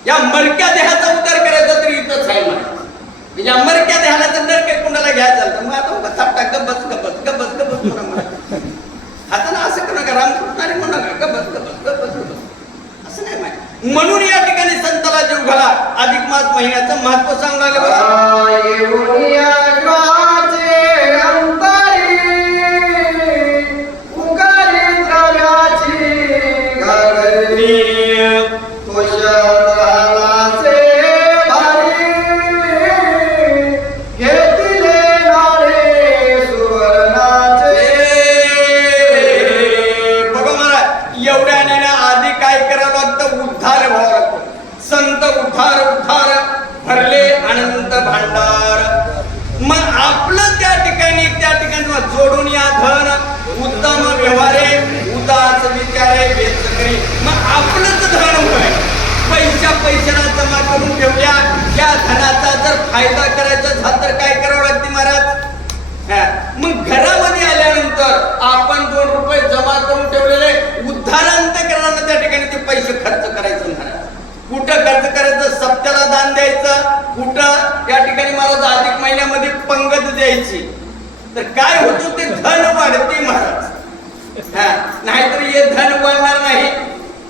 या मरक्या देहाचा उद्धार करायचा तरी इथंच आहे मला. या मरक्या देहाला जर नरके कुणाला घ्यायचं तर मग आता थापटा गबस गबस गबस गबस हाताला असं करा राम कृष्णाने म्हणा गबस गबस गबस गबस असं नाही माहिती. म्हणून या ठिकाणी संताला जीव घाला अधिक मास महिन्याचं महत्व सांगू लागले बघा. येऊनिया ग्रहाचे अंतरी उगारी द्रव्याची घागरी तुषाराचे भारी घेतले नारे सुवर्णाचे. बघा महाराज एवढ्याने ना आधी काय करावं लागतं उद्धार व्हावं लागतं. संत उद्धार उद्धार भरले अनंत भांडार. मग आपलं त्या ठिकाणी जोडून या धन उत्तम व्यवहारे उदास विचारे वेच करी. मग आपलंच धन होय पैशाला जमा करून ठेवल्या. या धनाचा जर फायदा करायचा झाला तर काय करावं लागते महाराज. मग घरामध्ये आल्यानंतर आपण 2 रुपये जमा करून ठेवलेले उद्धारांतकरणाला त्या ठिकाणी ते पैसे खर्च करायचं महाराज. कुठं खर्च करायचं सप्त्याला दान द्यायचं, कुठं या ठिकाणी महाराज अधिक महिन्यामध्ये पंगत द्यायची. तर काय होतं ते धन वाढते महाराज. नाहीतर हे धन वाढणार नाही.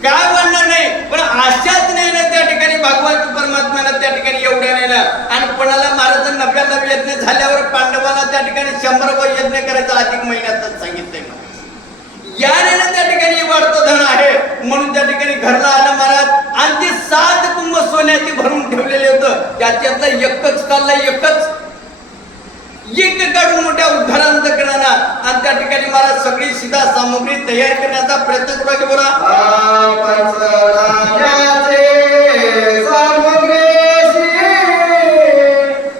काय वाढणार नाही पण आशाच नाही ना त्या ठिकाणी भगवान परमात्म्याला त्या ठिकाणी एवढ्या नाही ना. आणि कोणाला महाराज 99 यज्ञ झाल्यावर पांडवाला त्या ठिकाणी 100 यज्ञ करायचा अधिक महिन्यातच सांगितलंय. याने ना त्या ठिकाणी वाढतं धन आहे म्हणून त्या ठिकाणी घरला आलं महाराज आणि ते 7 कुंभ सोन्याची भरून ठेवलेले होतं. त्याच्यातलं एकच काढलं एक काढून मोठ्या उद्धारांतकरणाला आणि त्या ठिकाणी महाराज सगळी सीधा सामग्री तयार करण्याचा प्रयत्न करू लागले. बोला पंचनाम्याचे सामग्रीशी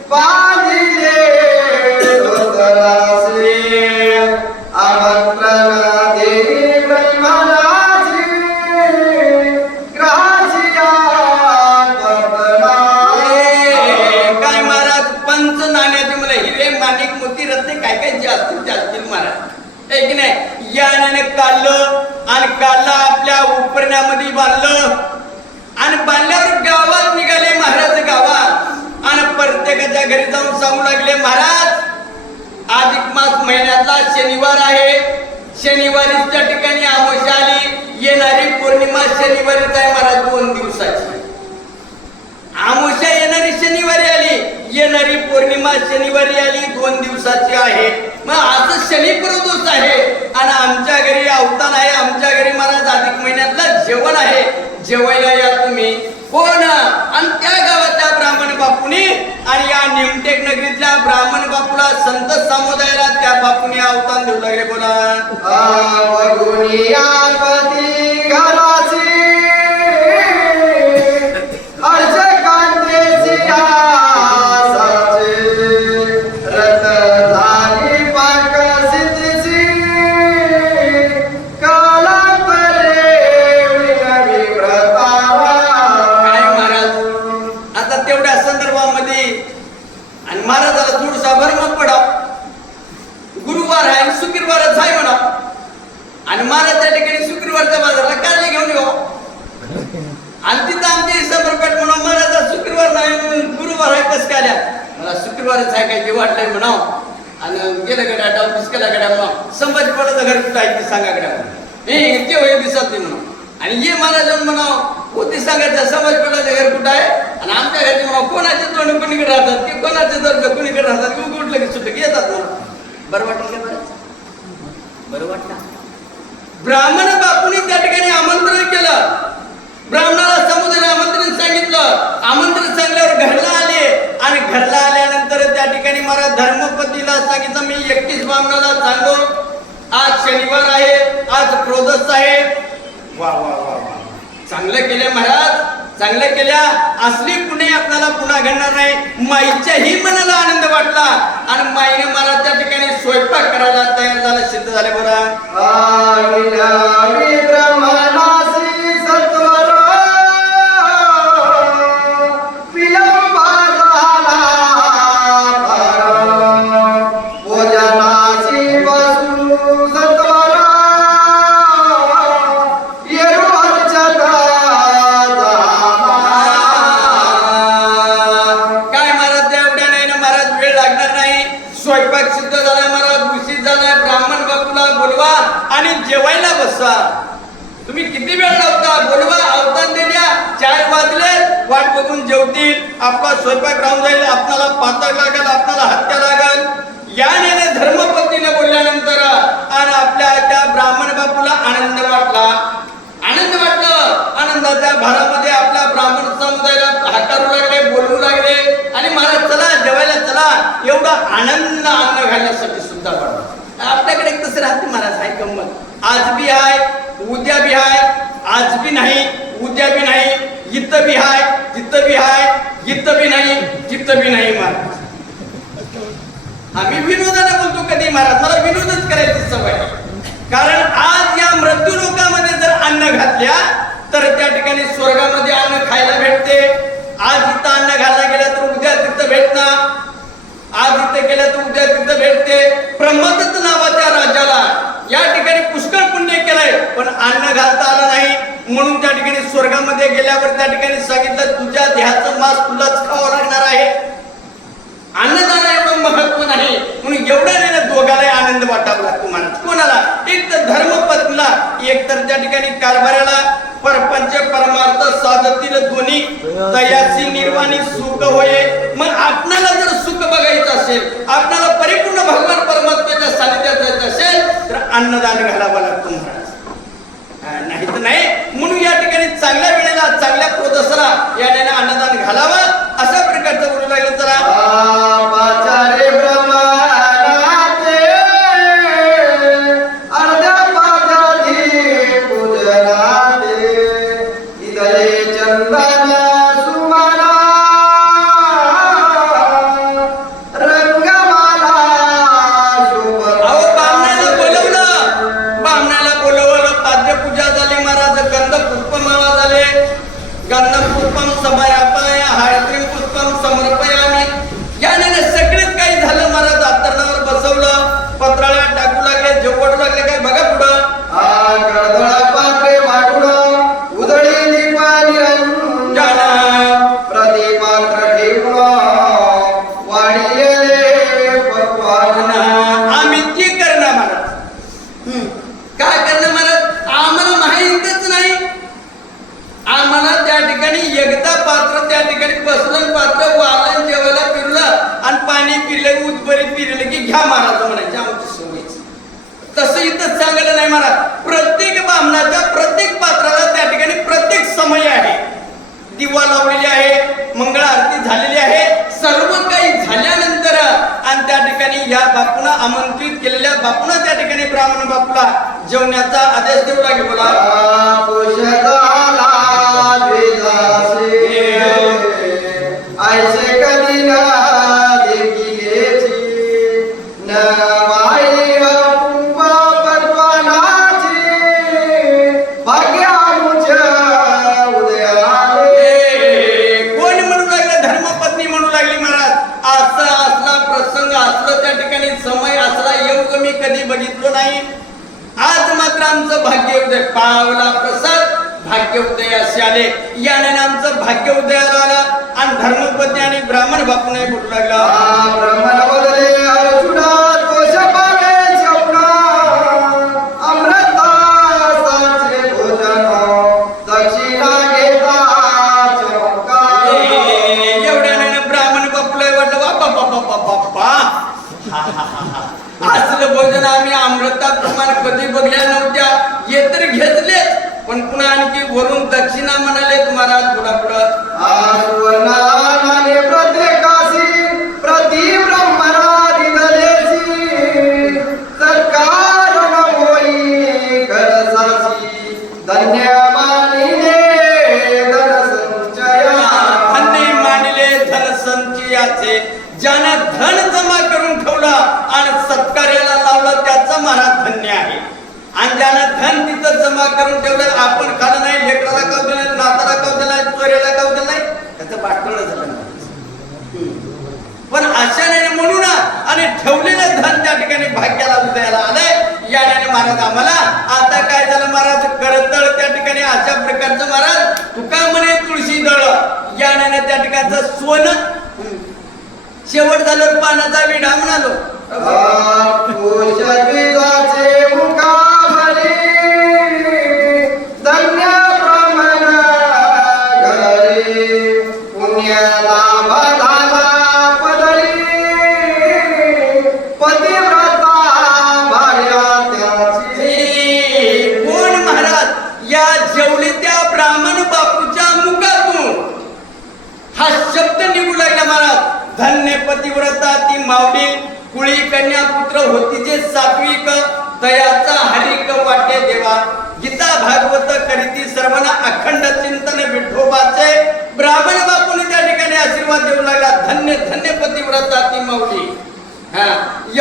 बांधिले धोतरासे आमंत्रण देई ब्रह्मणाची ग्रहाची काय महाराज पंच नाण्याचे मला हिरे माणिक मोती रत्ने काय जे असतील ते असतील महाराज. एक नाही याने काढलं आणि काढलं आपल्या उपरण्यामध्ये बांधलं आणि बांधल्यावर गावात निघाले महाराज. गावात आणि प्रत्येकाच्या घरी जाऊन सांगू लागले महाराज अधिक मास महिन्यातला शनिवार आहे. शनिवारी त्या ठिकाणी अमावस्या आली. येणारी पौर्णिमा शनिवारीच आहे महाराज 2 दिवसाची. अमावस्या येणारी शनिवारी आली, येणारी पौर्णिमा शनिवारी आली 2 दिवसाची आहे. मग आज शनी प्रदोष आहे आणि आमच्या घरी अवतान आहे. आमच्या घरी महाराज अधिक महिन्यातला जेवण आहे. जेवायला या तुम्ही कोण. आणि त्या गावाच्या ब्राह्मण बापूनी आणि या निमटेक नगरीतल्या ब्राह्मण बापूला संत समुदायाला त्या बापूनी अवतान देऊ लागले. बोला घराची अर्ज कांदेची आसाचे रत झाली पाक सिद्धीची कालांतरे विनवी व्रतावा. काय महाराज आता तेवढ्या संदर्भामध्ये आणि महाराजाला थोडसा भरम पडा. गुरुवार आहे शुक्रवारच आहे म्हणा आणि महाराज त्या ठिकाणी शुक्रवारच्या बाजारला काढले घेऊन येऊ आणि तिथं आमच्या समर्पेट म्हणा महाराज शुक्रवार नाही गुरुवार आहे कसं काय. मला शुक्रवारच आहे काय जे वाटलंय म्हणाव आणि गेलं गड्या ऑफिस केला गड्या म्हणा संभाजी पडायचं घर कुठं आहे ते सांगा गड्या म्हणा ते होय दिसत नाही म्हणा आणि ये महाराज म्हणाव होती सांगायचं संभाजी पडायचं घर कुठं आहे आणि आमच्या घरचे म्हणा कोणाचे तोंड कुणीकडे राहतात की कोणाचे दर्ज कुणीकडे राहतात की कुठलं की सुटं येतात म्हणा. बरं वाटलं का बरं वाटलं. ब्राह्मण बापूंनी त्या ठिकाणी आमंत्रण केलं. ब्राह्मणाला समुदायाला आमंत्रण सांगितलं. आमंत्रण सांगल्यावर घरला आले आणि घरला आल्यानंतर त्या ठिकाणी मला धर्मपतीला सांगितलं मी 31 ब्राह्मणाला सांगतो आज शनिवार आहे, आज प्रदोष आहे. वा वा वा वा चांगलं केलं महाराज, चांगलं केल्या. असली पुणे आपल्याला पुन्हा घडणार नाही. माईच्याही मनाला आनंद वाटला आणि माईने मला त्या ठिकाणी स्वयंपाक करायला तयार झाला, सिद्ध झाले. बरं ब्रह्मणासी सत्वर विलंबा झाला भोजनासी बसू सत्वर काय महाराज एवढ्या नाही ना महाराज वेळ लागणार नाही. स्वयंपाक सिद्ध झालाय महाराज, उशीर झालाय. ब्राह्मण बापूला बोलवा आणि जेवायला बसा. वेळ लावता बोलवा अवतार दिल्या 4 वाजले वाट बघून जेवतील आपला स्वयंपाक राहून जाईल आपल्याला पातळ लागेल आपल्याला हत्या लागेल याने धर्मपत्नीने बोलल्यानंतर आणि आपल्या त्या ब्राह्मण बापूला आनंद वाटला आनंदाच्या भारामध्ये आपल्या ब्राह्मण समुदायाला हाकारू लागले बोलवू लागले आणि महाराज चला जेवायला चला एवढा आनंद अन्न घालण्यासाठी सुद्धा वाटला आपल्याकडे तसं राहते महाराज हाय गंमत आज बी आहे उद्या बी आहे आज बी नाही उद्या बी नाही इथं बी आहे तिथं बी आहे इथं बी नाही तिथं बी नाही महाराज आम्ही विनोदाने बोलतो कधी महाराज मला विनोदच करायची सवय कारण आज या मृत्यू लोकामध्ये जर अन्न घातल्या तर त्या ठिकाणी स्वर्गामध्ये अन्न खायला भेटते आज इथं अन्न घालला गेला तर उद्या तिथं भेटणार आज इथं गेलं तर उद्या तिथं भेटते ब्रह्मदत्त नावाच्या राजाला या ठिकाणी पुष्कळ पुण्य केलंय पण अन्न घालता आलं नाही म्हणून त्या ठिकाणी स्वर्गामध्ये गेल्यावर त्या ठिकाणी सांगितलं तुझ्या देहाचं मांस तुलाच खावं लागणार आहे अन्नदाना एवढं महत्व नाही म्हणून एवढा नाही दोघाला आनंद वाटावा लागतो महाराज कोणाला एक तर धर्मपत्नीला एक तर त्या ठिकाणी कारभाराला परपंच परमार्थ साधतील दोन्ही तयासी निर्वाणी सुख होये मग आपणाला जर सुख बघायचं असेल आपल्याला परिपूर्ण भगवान परमात्म्याच्या सानिध्यात जायचं असेल तर अन्नदान घालावं लागतं महाराज नाही तर नाही म्हणून या ठिकाणी चांगल्या वेळेला चांगल्या प्रोदसाला याने अन्नदान घालावं अशा प्रकारचं बोलू लागलं जरा पाचारे ब्रह्मानाचे अर्ध्या पादाधी पूजनाचे इदले चंदन सुमना रंगमाला शोभना अहो बामणाला बोलवलं पाद्यपूजा झाली महाराज गंध पुष्पमाला झाले गंध पुष्पम समर्पय हळत्रीम पुष्पम समर्पयामी याने सगळेच काही झालं महाराज अंतरणावर बसवलं पत्राळ्या टाकू लागले जेवढू लागले काय बघा पुढं गडदळा पात्रे माटून उधळी दीपा निरंजन प्रतिमात्र ठेवून वाढिले पक्वान आम्ही ती करणार महाराज काय करणार महाराज आम्हाला माहितच नाही आम्हाला त्या ठिकाणी एकदा पात्र त्या ठिकाणी बसलं पात्र वालन जेवायला फिरलं आणि पाणी पिरलं उदबरीत पिरलं की घ्या महाराज म्हणायचे आमची सवयच तसं इथं सांगायला नाही महाराज प्रत्येक बामणाच्या प्रत्येक पात्राला त्या ठिकाणी प्रत्येक समय आहे दिवा लावलेली आहे मंगळ आरती झालेली आहे सर्व काही झाल्यानंतर आणि त्या ठिकाणी या बापूला आमंत्रित केलेल्या बापूला त्या ठिकाणी ब्राह्मण बापूला जेवण्याचा आदेश देऊ लागले बोला ऐसे कधी ना देखिलेची न वाई अपूर्वा परवानाची भाग्यामुच्या उदयाले कोण म्हणू लागलं धर्मपत्नी म्हणू लागली महाराज असं असला प्रसंग असला त्या ठिकाणी समय असला योग मी कधी बघितलो नाही आज मात्र आमचं भाग्य उदय पावला प्रसाद भाग्य उदय असे आले याने आमचं भाग्य उदयाला आलं आणि धर्मपत्नी आणि ब्राह्मण बापूने बोलू लागला ब्राह्मण बदले अर्जुनात कोश पावे शब्द अमृता साचे भोजन दक्षिणा घेता चमत्कार एवढ्याने ब्राह्मण बापूला वाटलं बाप्पा बाप्पा असलं भोजन आम्ही अमृताप्रमाणे कधी बघल्या नव्हत्या हे तर घेतलेच पण पुन्हा आणखी वरून दक्षिणा म्हणाले महाराज पुढा पुढं आसुवनाने प्रत्येकासी प्रति ब्रह्मणा दिलेसी सरकार न होई गरजासी धन्य मानिले धन संचया धन्य मानिले धन संचयाचे ज्यानं धन जमा करून ठेवला आणि सत्कार्याला लावलं त्याचं महाराज धन्य आहे आणि ज्यानं धन तिथं जमा करून ठेवलं आपण खाल्लं नाही लेकराला खाऊ दिलं नाही नाताला खाऊ दिलं नाही चोऱ्याला खाऊ दिलं नाही त्याचं बाटकळं झालं पण अशा नाही म्हणून आणि ठेवलेलं धन त्या ठिकाणी भाग्याला उदयाला आलंय याने महाराज आम्हाला आता काय झालं महाराज करतळ त्या ठिकाणी अशा प्रकारचं महाराज तुका म्हणे तुळशी दळ याने त्या ठिकाणचं सोनं शेवट झालं पानाचा विडा म्हणालो मुखाभरी धन्य पुण्य लाभ झाला पदरी पतिव्रता भार्या त्याची. कोण महाराज या जेवढी त्या ब्राह्मण बापूच्या मुखातून हा शब्द निघू लागला महाराज. धन्य पतिव्रता ती मावडी कुळी कन्या पुत्र होती जे सात्विक तयाचा हरिक वाटे देवा. गीता भागवत करीती सर्वांना अखंड चिंतन विठोबाचे ब्राह्मण बापूने त्या ठिकाणी आशीर्वाद देऊ लागला. धन्य धन्य पतिव्रता ती माऊली. हा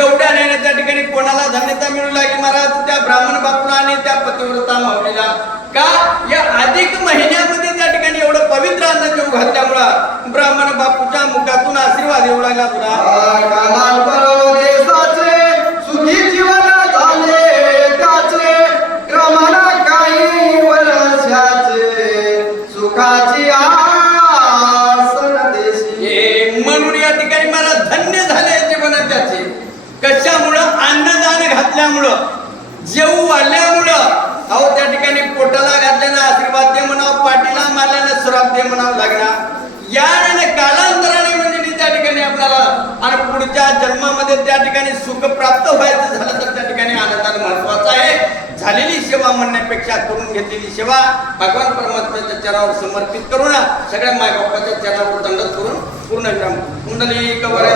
एवढ्या नाही त्या ठिकाणी कोणाला धन्यता मिळू लागली महाराज त्या ब्राह्मण बापूला आणि त्या पतिव्रता माऊलीला. का या अधिक महिन्यामध्ये त्या ठिकाणी एवढं पवित्र अन्न जेव घातल्यामुळं ब्राह्मण बापूच्या मुखातून आशीर्वाद येऊ लागला तुला. देशाचे सुखी जीवन झाले त्याचे क्रमाला काही वर्षाचे सुखाची आसन देशी. म्हणून या ठिकाणी मला धन्य झाले जीवन त्याचे. कशामुळं अन्नदान घातल्यामुळं जेऊ वाढल्यामुळं अहो त्या ठिकाणी पोटाला घातल्यानं आशीर्वाद दे म्हणावं पाठीला मारल्यानं श्राप दे म्हणावं लागणार. याने कालांतराने म्हणजे त्या ठिकाणी आपल्याला आणि पुढच्या जन्मामध्ये त्या ठिकाणी सुख प्राप्त व्हायचं झालं तर त्या ठिकाणी आनंदाने महत्वाचं आहे. झालेली सेवा म्हणण्यापेक्षा करून घेतलेली सेवा भगवान परमात्म्याच्या चरणावर समर्पित करून सगळ्या मायबापाच्या चरणावर दंडत करून पूर्ण विराम. कुंडली कवरे